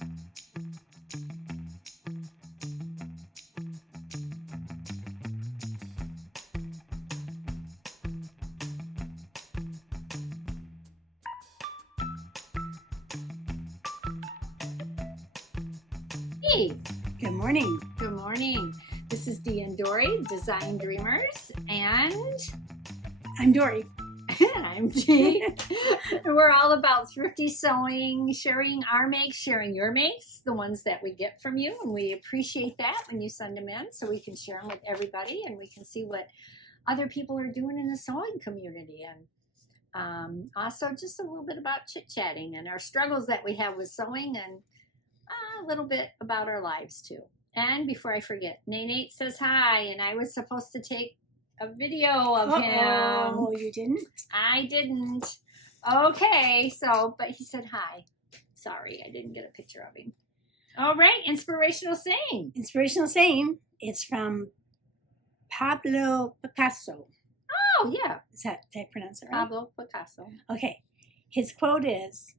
Hey, Good morning. good morning. This is Dee and Dory, Design Dreamers, and I'm Dory. I'm Dee. And we're all about thrifty sewing, sharing our makes, sharing your makes, the ones that we get from you, and we appreciate that when you send them in so we can share them with everybody and we can see what other people are doing in the sewing community, and also just a little bit about chit-chatting and our struggles that we have with sewing, and a little bit about our lives too. And before I forget, Nate says hi, and I was supposed to take a video of him. Oh, you didn't? I didn't. Okay, so, but he said hi. Sorry, I didn't get a picture of him. All right, inspirational saying. Inspirational saying. It's from Pablo Picasso. Oh, yeah. Did I pronounce it right? Pablo Picasso. Okay. His quote is,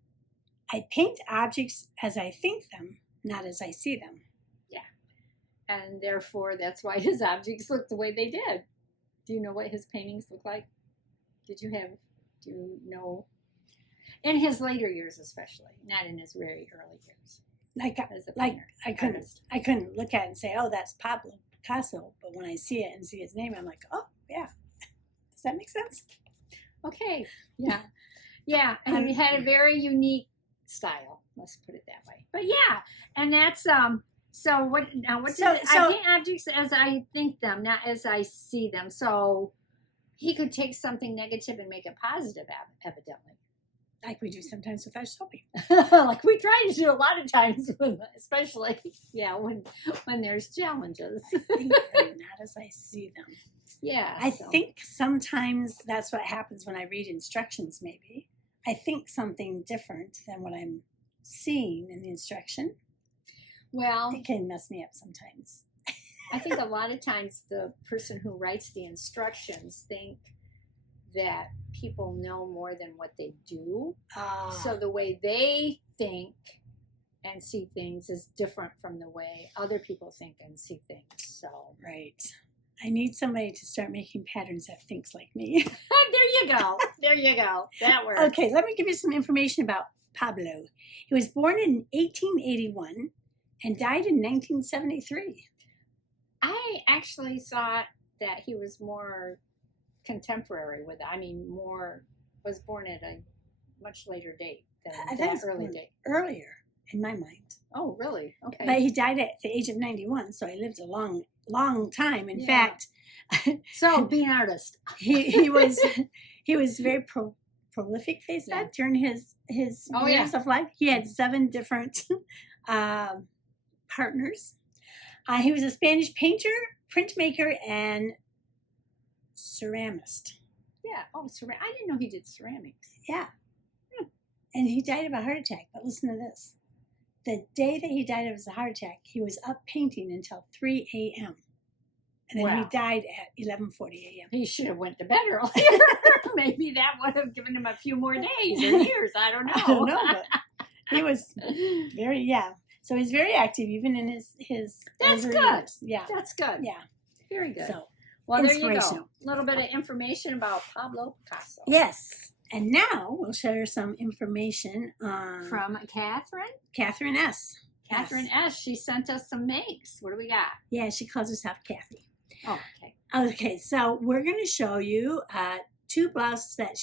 "I paint objects as I think them, not as I see them." And therefore, that's why his objects look the way they did. Do you know what his paintings look like? Do you know? In his later years, especially, not in his very early years. As a painter, I couldn't look at it and say, "Oh, that's Pablo Picasso." But when I see it and see his name, I'm like, "Oh, yeah." Does that make sense? Okay. Yeah. Yeah. And he had a very unique style. Let's put it that way. But yeah, and that's So what now? I paint objects as I think them, not as I see them. So he could take something negative and make it positive, evidently. Like we do sometimes with our sewing. Like we try to do a lot of times, especially when there's challenges. I think them, not as I see them. Yeah. I think sometimes that's what happens when I read instructions. Maybe I think something different than what I'm seeing in the instruction. Well, it can mess me up sometimes. I think a lot of times the person who writes the instructions think that people know more than what they do. So the way they think and see things is different from the way other people think and see things. So right. I need somebody to start making patterns that thinks like me. There you go. There you go. That works. Okay, let me give you some information about Pablo. He was born in 1881 and died in 1973. I actually thought that he was more contemporary with it. I mean, was born at a much later date than that early date. Earlier, in my mind. Oh, really? Okay. But he died at the age of 91, so he lived a long time. In fact, so be an artist. he was very prolific. They said during his years of life, he had 7 different partners. He was a Spanish painter, printmaker, and ceramist. Yeah. Oh, I didn't know he did ceramics. Yeah. And he died of a heart attack. But listen to this. The day that he died of his heart attack, he was up painting until 3 a.m. And then he died at 11:40 a.m. He should have went to bed earlier. Maybe that would have given him a few more days or years. I don't know. I don't know, but he was very, So he's very active, even in his That's good. Years. Yeah. That's good. Yeah. Very good. So, well, there you go. A little bit of information about Pablo Picasso. Yes. And now we'll share some information from Catherine. Catherine S. Catherine S. She sent us some makes. What do we got? Yeah, she calls herself Kathy. Oh, okay. Okay, so we're going to show you 2 blouses that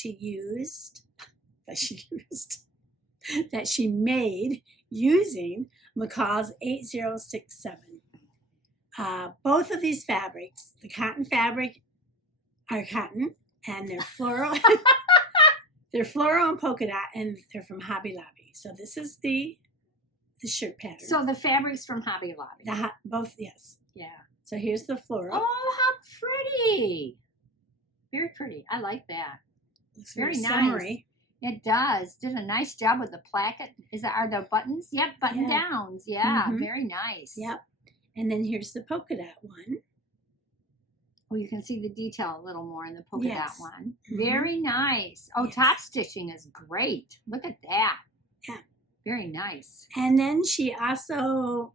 she made using McCall's 8067. Both of these fabrics, the cotton fabric, are cotton, and they're floral. They're floral and polka dot, and they're from Hobby Lobby. So this is the shirt pattern. So the fabric's from Hobby Lobby. Both, yes. Yeah. So here's the floral. Oh, how pretty! Very pretty. I like that. Looks very nice. Summery. It does. Did a nice job with the placket. Are the buttons? Yep, button downs. Yeah, very nice. Yep. And then here's the polka dot one. Well, you can see the detail a little more in the polka dot one. Mm-hmm. Very nice. Oh, top stitching is great. Look at that. Yeah. Very nice. And then she also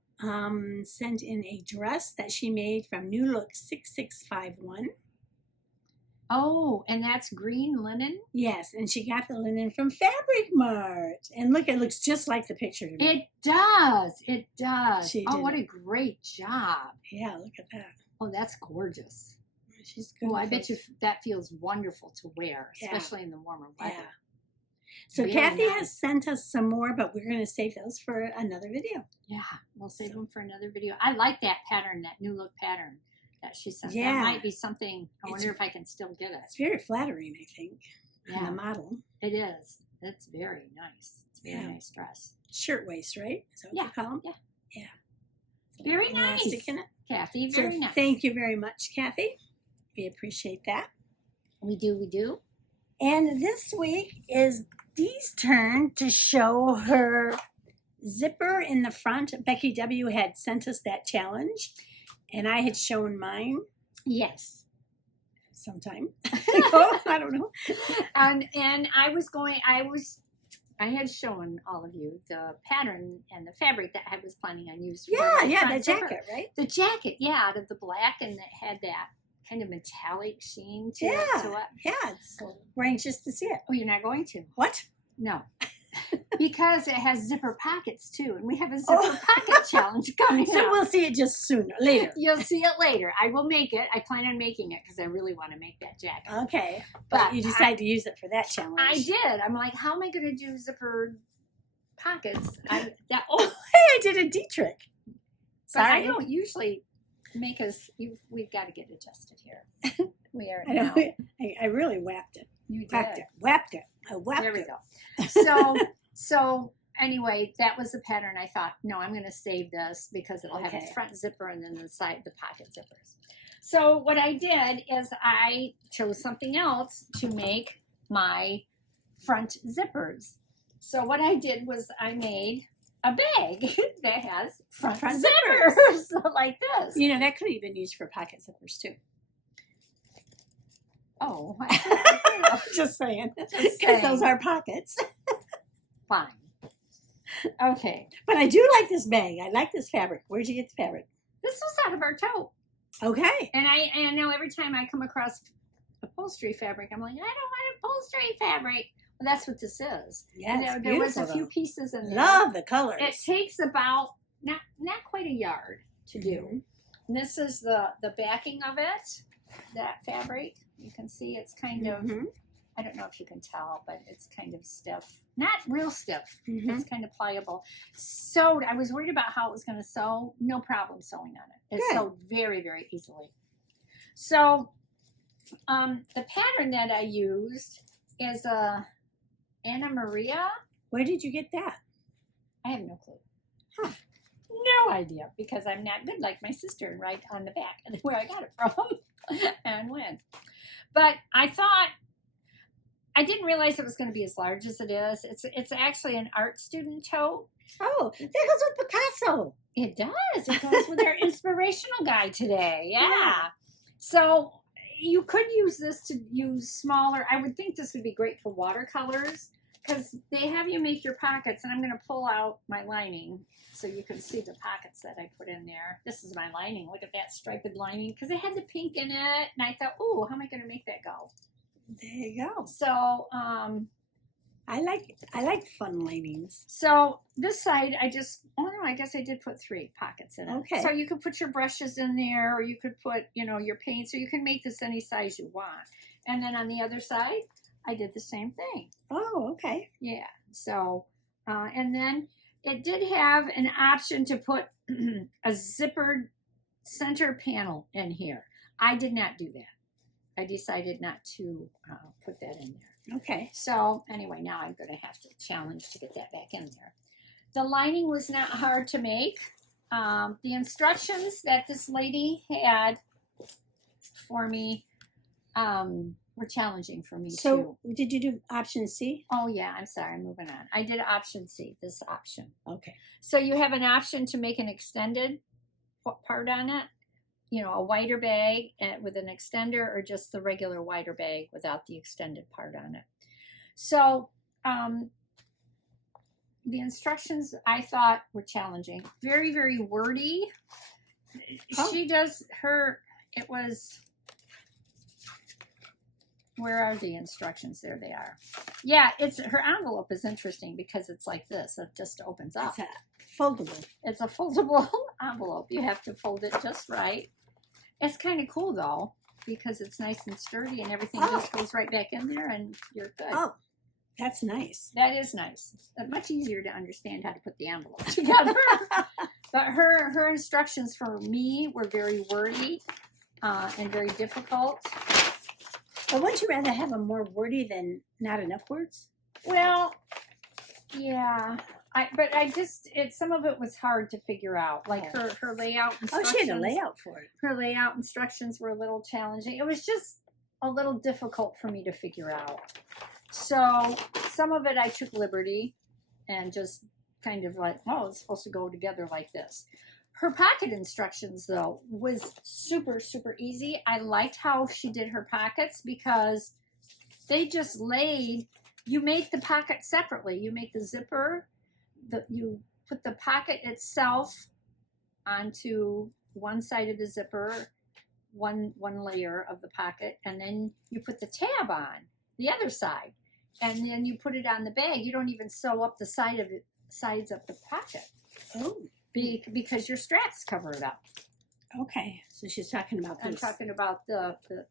sent in a dress that she made from New Look 6651. Oh, and that's green linen? Yes, and she got the linen from Fabric Mart. And look, it looks just like the picture to me. It does. It does. She Oh, did what it. a great job. Yeah, look at that. Oh, that's gorgeous. She's good. Oh, I with bet you those. that feels wonderful to wear, Yeah. especially in the warmer weather. Yeah. So Very Kathy nice. has sent us some more, but we're going to save those for another video. Yeah, we'll save them for another video. I like that pattern, that New Look pattern that she sent. Yeah. That might be something. I It's- wonder if I can still get it. It's very flattering, I think, on Yeah, the model. it is. It's very nice. It's a very Yeah. nice dress. Shirtwaist, right? Is that what Yeah, you call them? yeah. Yeah. Very Elastic nice. in it. Kathy, So very nice. thank you very much, Kathy. We appreciate that. We do. And this week is Dee's turn to show her zipper in the front. Becky W. had sent us that challenge, and I had shown mine Yes. sometime ago. I don't know. And I had shown all of you the pattern and the fabric that I was planning on using. Yeah, the jacket, right? The jacket, yeah, out of the black, and it had that kind of metallic sheen to it. Yeah. So we're anxious to see it. Oh, you're not going to? What? No. Because it has zipper pockets too, and we have a zipper pocket challenge coming So up. we'll see it just sooner, later. You'll see it later. I will make it. I plan on making it because I really want to make that jacket. Okay. But you decide to use it for that challenge. I did. I'm like, how am I going to do zipper pockets? Hey, I did a D trick. But I Sorry. don't usually make us. We've got to get adjusted here. We are I now. know. I really whapped it. You did. Whacked it. Whapped it. I whapped There we it. go. So anyway, that was the pattern. I thought, no, I'm going to save this because it'll have its Okay. front zipper and then the pocket zippers. So what I did is I chose something else to make my front zippers. So what I did was I made a bag that has front zippers like this. You know, that could have been used for pocket zippers too. Oh, Just saying. Just Because saying. those are pockets. fine. Okay, But I do like this bag. I like this fabric. Where'd you get the fabric? this was out of our tote. Okay. And I know every time I come across upholstery fabric, I'm like, I don't want upholstery fabric. Well, that's what this is. Yeah, And it's there was a beautiful, few though. pieces in there. Love the colors. It takes about not quite a yard to do. Mhm. And this is the backing of it. That fabric, you can see it's kind of. Mhm. I don't know if you can tell, but it's kind of stiff. Not real stiff. Mhm. It's kind of pliable. Sewed. I was worried about how it was going to sew. No problem sewing on it. It Good. sewed very, very easily. So the pattern that I used is a Anna Maria. Where did you get that? I have no clue. Huh. No idea, because I'm not good like my sister and write on the back where I got it from and when. But I thought, I didn't realize it was going to be as large as it is. It's actually an Art Student Tote. Oh, that goes with Picasso. It does. It goes with our inspirational guide today. Yeah. Yeah. So you could use this to use smaller. I would think this would be great for watercolors because they have you make your pockets. And I'm going to pull out my lining so you can see the pockets that I put in there. This is my lining. Look at that striped lining because it had the pink in it. And I thought, oh, how am I going to make that go? There you go. So, I like fun linings. So this side, I guess I did put 3 pockets in it. Okay. So you could put your brushes in there, or you could put, your paint. So you can make this any size you want. And then on the other side, I did the same thing. Oh, okay. Yeah. So, and then it did have an option to put a zippered center panel in here. I did not do that. I decided not to put that in there. Okay. So anyway, now I'm going to have to challenge to get that back in there. The lining was not hard to make. The instructions that this lady had for me were challenging for me too. So did you do option C? Oh yeah, I'm sorry, I'm moving on. I did option C, this option. Okay. So you have an option to make an extended part on it. A wider bag with an extender, or just the regular wider bag without the extended part on it. So the instructions I thought were challenging. Very, very wordy. Oh. She does her, it was, where are the instructions? There they are. Yeah, it's her envelope is interesting because it's like this. It just opens up. It's a foldable. It's a foldable envelope. You have to fold it just right. It's kind of cool though because it's nice and sturdy and everything just goes right back in there and you're good. Oh, that's nice. That is nice. Much easier to understand how to put the envelope together. But her instructions for me were very wordy and very difficult. But wouldn't you rather have them more wordy than not enough words? Well, yeah. But some of it was hard to figure out. Like her layout instructions. Oh, she had a layout for it. Her layout instructions were a little challenging. It was just a little difficult for me to figure out. So some of it I took liberty and just kind of like, oh, it's supposed to go together like this. Her pocket instructions, though, was super, super easy. I liked how she did her pockets because they just you make the pocket separately. You make the zipper, you put the pocket itself onto one side of the zipper, one layer of the pocket, and then you put the tab on the other side. And then you put it on the bag. You don't even sew up the sides of the pocket. Oh. Because your straps cover it up. Okay, so she's talking about this. I'm talking about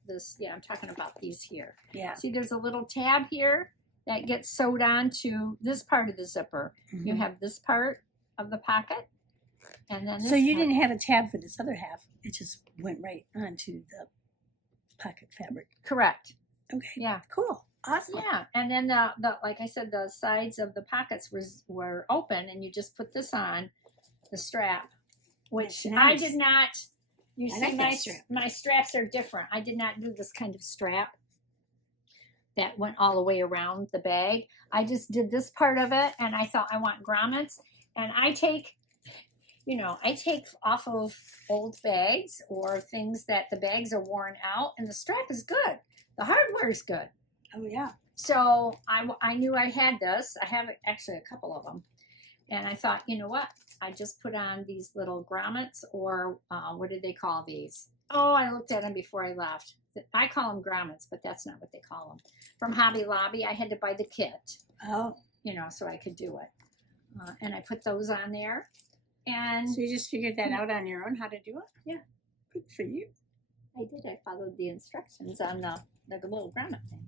this. Yeah, I'm talking about these here. Yeah. See, there's a little tab here that gets sewed onto this part of the zipper. Mm-hmm. You have this part of the pocket, and then this so you part. didn't have a tab for this other half. It just went right onto the pocket fabric. Correct. Okay. Yeah. Cool. Awesome. Yeah, and then the like I said, the sides of the pockets were open, and you just put this on the strap, which nice. I did not. You I see, like my straps are different. I did not do this kind of strap that went all the way around the bag. I just did this part of it, and I thought I want grommets, and I take off of old bags or things that the bags are worn out, and the strap is good. The hardware is good. Oh, yeah. So I knew I had this. I have actually a couple of them. And I thought, you know what? I just put on these little grommets, or what did they call these? Oh, I looked at them before I left. I call them grommets, but that's not what they call them. From Hobby Lobby, I had to buy the kit. Oh. So I could do it. And I put those on there. And so you just figured that out on your own, how to do it? Yeah. Good for you. I did. I followed the instructions on the little grommet thing.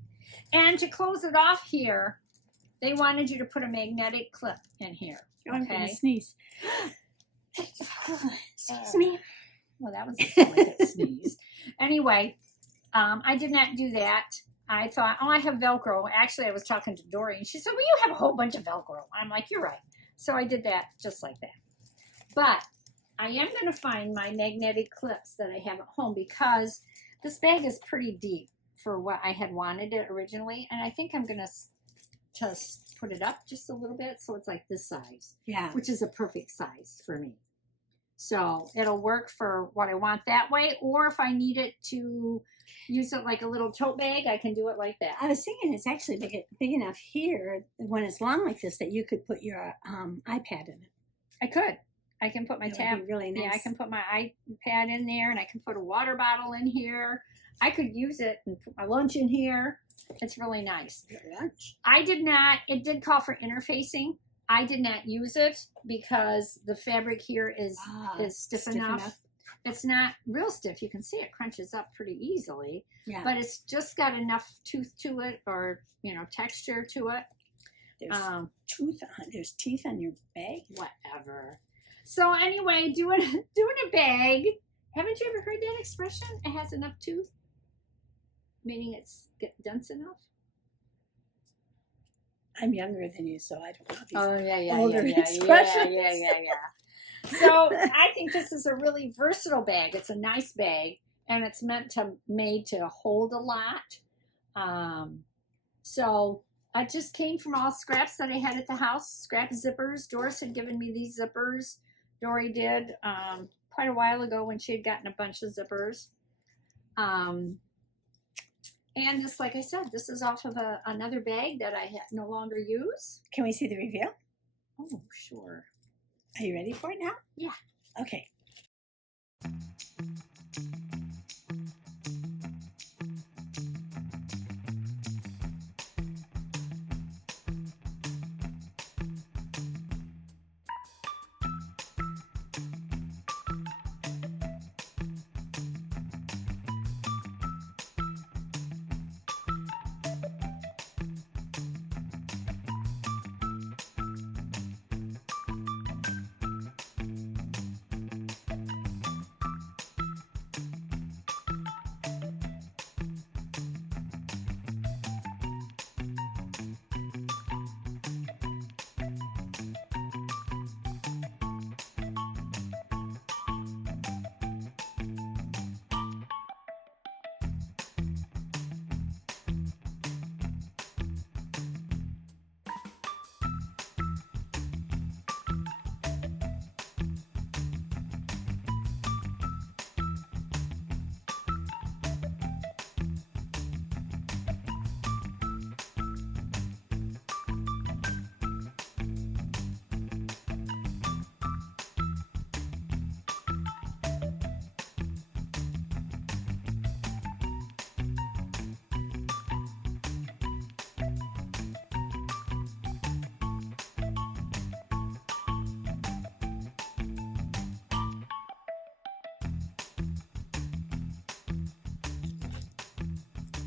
And to close it off here, they wanted you to put a magnetic clip in here. Oh, I'm okay? going to sneeze. Excuse me. Well, that was a delicate sneeze. Anyway, I did not do that. I thought, oh, I have Velcro. Actually, I was talking to Dory, and she said, well, you have a whole bunch of Velcro. I'm like, you're right. So I did that just like that. But I am going to find my magnetic clips that I have at home because this bag is pretty deep for what I had wanted it originally. And I think I'm going to just put it up just a little bit so it's like this size. Yeah. Which is a perfect size for me. So it'll work for what I want that way. Or if I need it to use it like a little tote bag, I can do it like that. I was thinking it's actually big enough here when it's long like this that you could put your iPad in it. I could. I can put my tab. Really nice. Yeah, I can put my iPad in there, and I can put a water bottle in here. I could use it and put my lunch in here. It's really nice. Your lunch. I did not. It did call for interfacing. I did not use it because the fabric here is stiff enough. It's not real stiff. You can see it crunches up pretty easily. Yeah. But it's just got enough tooth to it, or texture to it. There's teeth on your bag. Whatever. So anyway, doing a bag. Haven't you ever heard that expression? It has enough tooth, meaning it's dense enough. I'm younger than you, so I don't know these older expressions. Yeah. So I think this is a really versatile bag. It's a nice bag, and it's made to hold a lot. So I just came from all scraps that I had at the house. Scrap zippers. Doris had given me these zippers. Dory did quite a while ago when she had gotten a bunch of zippers. And just like I said, this is off of another bag that I no longer use. Can we see the reveal? Oh, sure. Are you ready for it now? Yeah. Okay.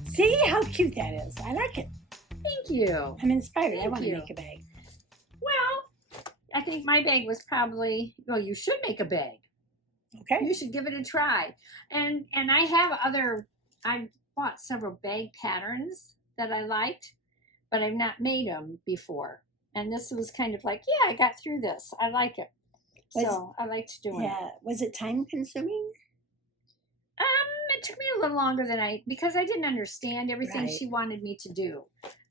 See how cute that is. I like it. Thank you. I'm inspired. I Thank want to you. make a bag. Well, I think my bag was probably, well, you should make a bag. Okay. You should give it a try. And I bought several bag patterns that I liked, but I've not made them before. And this was kind of like, yeah, I got through this. I like it. So I liked doing it. Yeah. Was it time consuming? It took me a little longer because I didn't understand everything Right. she wanted me to do.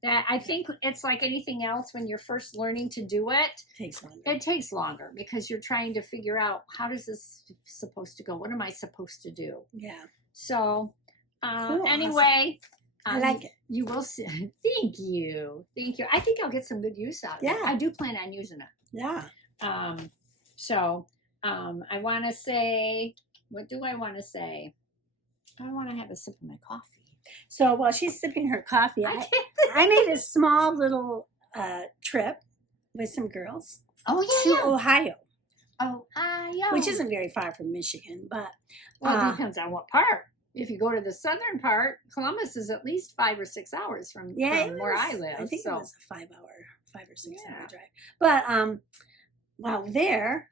That I think it's like anything else when you're first learning to do it. Takes longer. It takes longer because you're trying to figure out how does this supposed to go? What am I supposed to do? Yeah. So Cool, anyway, I like it. You will see. Thank you. Thank you. I think I'll get some good use out of it. Yeah. I do plan on using it. Yeah. I want to say, what do I want to say? I want to have a sip of my coffee. So while she's sipping her coffee, I I made a small little trip with some girls Oh to yeah. Ohio, Ohio. which isn't very far from Michigan, but Well, it depends on what part. If you go to the southern part, Columbus is at least 5 or 6 hours from where I live. I think so. it was a 5 or 6 hour drive. But while there,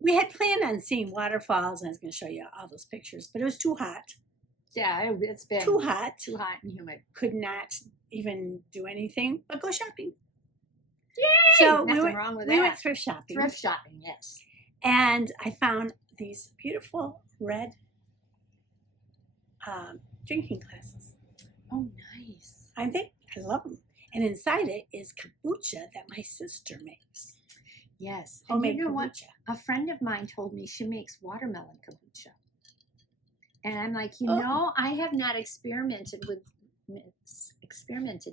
we had planned on seeing waterfalls, and I was going to show you all those pictures, but it was too hot. Yeah, it's been Too hot. too hot and humid. Could not even do anything but go shopping. Yay! So Nothing wrong with we that. went thrift shopping. Thrift shopping, yes. And I found these beautiful red drinking glasses. Oh, nice. I love them. And inside it is kombucha that my sister makes. Yes. And Homemade you know what? kombucha. A friend of mine told me she makes watermelon kombucha. And I'm like, Oh. I have not experimented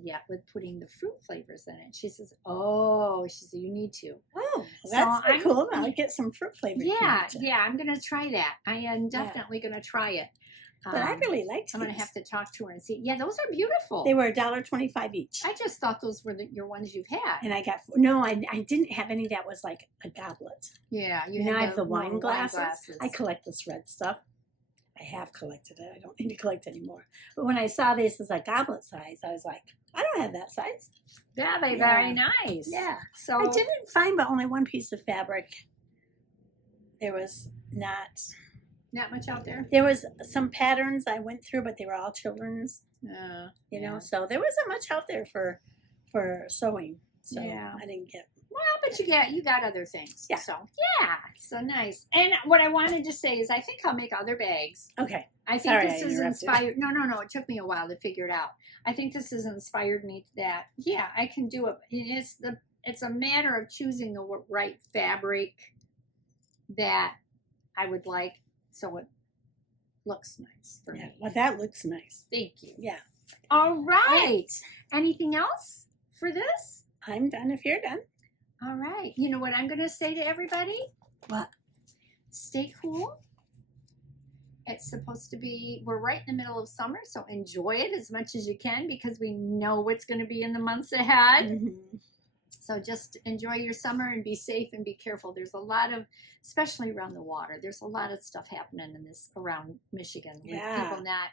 yet with putting the fruit flavors in it. She says, you need to. Oh, So that's I'm- cool. I'll get some fruit flavored Yeah, kombucha. yeah, I'm going to try that. I am definitely going to try it. But I really liked I'm going to these. have to talk to her and see. Yeah, those are beautiful. They were $1.25 each. I just thought those were your ones you've had. And I didn't have any that was like a goblet. Yeah, I have the little wine glasses. I collect this red stuff. I have collected it. I don't need to collect anymore. But when I saw this as a goblet size, I was like, I don't have that size. Yeah, they're Yeah. very nice. Yeah. So I didn't find but only one piece of fabric. There was not much out there. There was some patterns I went through, but they were all children's, you Yeah. know, so there wasn't much out there for sewing. So Yeah. I didn't get. Well, but you got other things. Yeah. So nice. And what I wanted to say is I think I'll make other bags. Okay. I think Sorry, this I is interrupted. inspired. No. It took me a while to figure it out. I think this has inspired me that I can do it. It's a matter of choosing the right fabric that I would like, so it looks nice for Yeah. me. Well, that looks nice. Thank you. Yeah. All right. Anything else for this? I'm done if you're done. All right. You know what I'm going to say to everybody? What? Stay cool. It's supposed to be, we're right in the middle of summer, so enjoy it as much as you can because we know what's going to be in the months ahead. Mm-hmm. So just enjoy your summer and be safe and be careful. There's a lot of, especially around the water, there's a lot of stuff happening in this around Michigan with people not,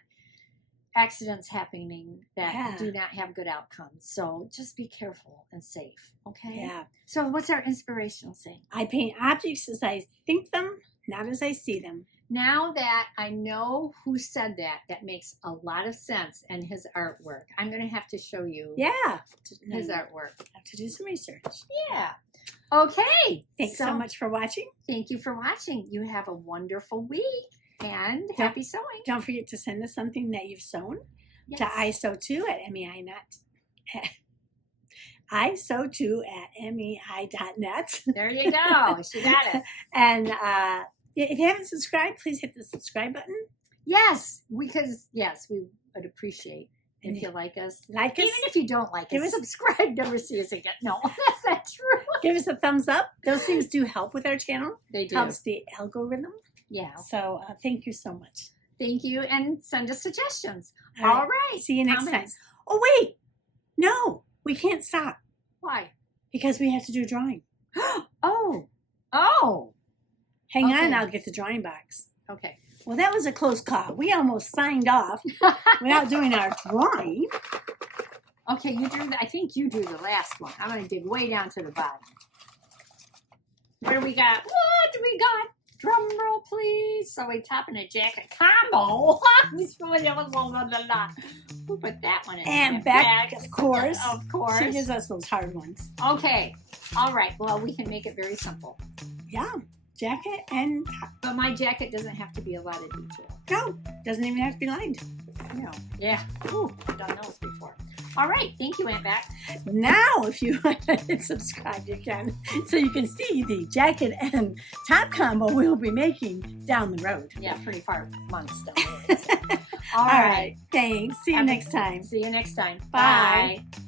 accidents happening that do not have good outcomes. So just be careful and safe, okay? Yeah. So what's our inspirational saying? I paint objects as I think them, not as I see them. Now that I know who said that, that makes a lot of sense and his artwork. I'm going to have to show you his artwork. I have to do some research. Yeah. Okay. Thanks so much for watching. Thank you for watching. You have a wonderful week and happy sewing. Don't forget to send us something that you've sewn to isew2 at MEI.net. isew2@mei.net. There you go. She got it. And if you haven't subscribed, please hit the subscribe button. Yes, because we would appreciate if you like us. Like us. Even if you don't like us, subscribe. Never see us again. No, that's not true. Give us a thumbs up. Those things do help with our channel. They do. Helps the algorithm. Yeah. So thank you so much. Thank you, and send us suggestions. All right. See you next time. Oh wait, no, we can't stop. Why? Because we have to do a drawing. Oh. Hang on, I'll get the drawing box. Okay. Well, that was a close call. We almost signed off without doing our drawing. Okay, you drew. I think you drew the last one. I'm going to dig way down to the bottom. What do we got? What do we got? Drum roll, please. So we top and a jacket combo. Who put that one in? And back, of course. Of course. She gives us those hard ones. Okay. All right. Well, we can make it very simple. Yeah. Jacket and top. But my jacket doesn't have to be a lot of detail. No. Doesn't even have to be lined. No. Yeah. Ooh, I've done those before. All right. Thank you, Aunt Beck. Now, if you want to subscribe, you can. So you can see the jacket and top combo we'll be making down the road. Yeah, pretty far months down the road. All right. Thanks. See you next time. See you next time. Bye. Bye.